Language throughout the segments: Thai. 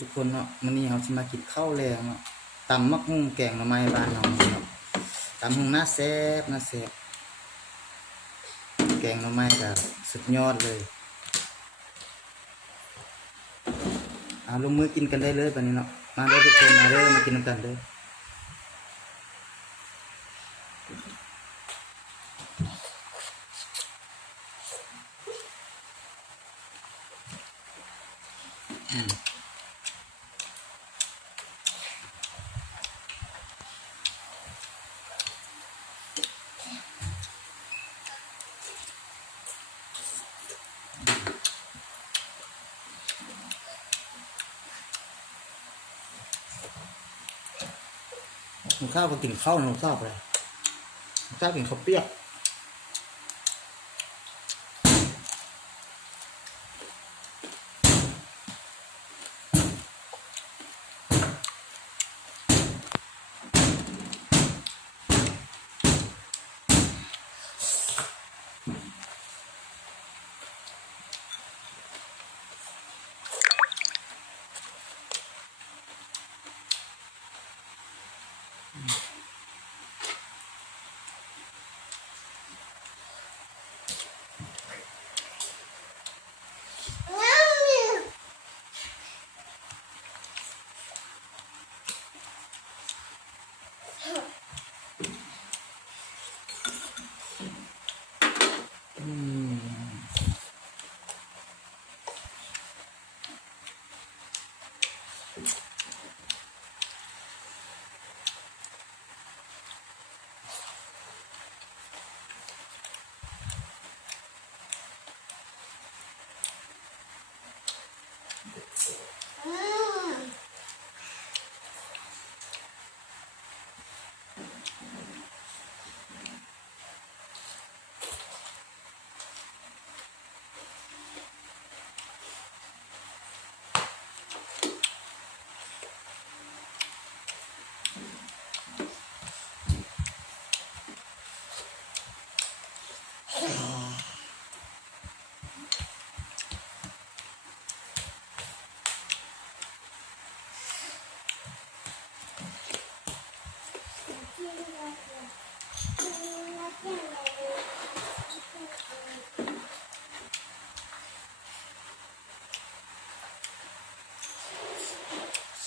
ทุกคนเนาะมื้อนี้เราสิมากินข้าวแลงเนาะตำมักหุ่งแกงหน่อไม้บ้านเราเนาะตำหุ่งน่าแซ่บแกงหน่อไม้ก็สุดยอดเลยเอาลงมือกินกันได้เลยบัดนี้เนาะมาเด้อทุกคนมาเด้อมากินนำกันเด้อหนูข้าวก็กินข้าวหนูข้าวไปเลยหนูข้าวกินข้าวเปียก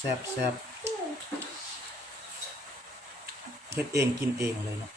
แซ่บเฮ็ดเองกินเองเลยเนาะ